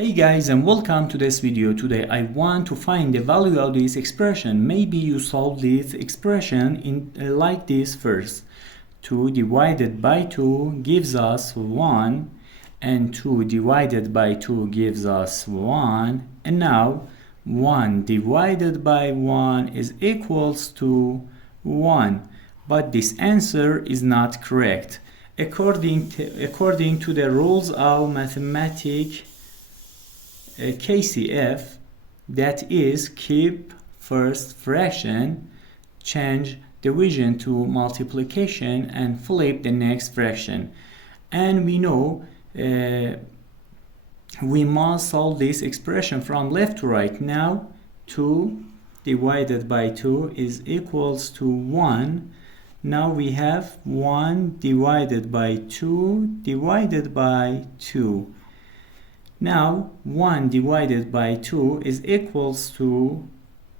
Hey guys, and welcome to this video. Today I want to find the value of this expression. Maybe you solve this expression in like this first. 2 divided by 2 gives us 1, and 2 divided by 2 gives us 1, and now 1 divided by 1 is equals to 1. But this answer is not correct. According to the rules of mathematics KCF, that is, keep first fraction, change division to multiplication, and flip the next fraction. And we know we must solve this expression from left to right. Now 2 divided by 2 is equals to 1. Now we have 1 divided by 2 divided by 2. Now 1 divided by 2 is equals to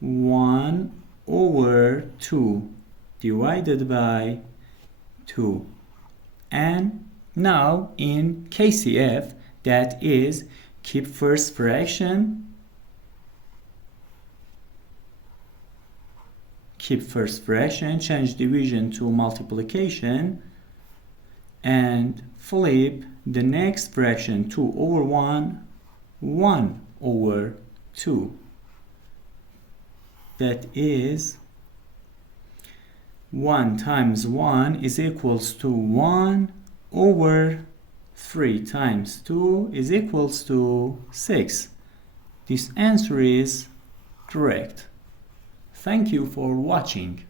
1 over 2 divided by 2. And now in KCF, that is, keep first fraction, change division to multiplication, and flip the next fraction. 2 over 1, 1 over 2. That is 1 times 1 is equals to 1 over 3 times 2 is equals to 6. This answer is correct. Thank you for watching.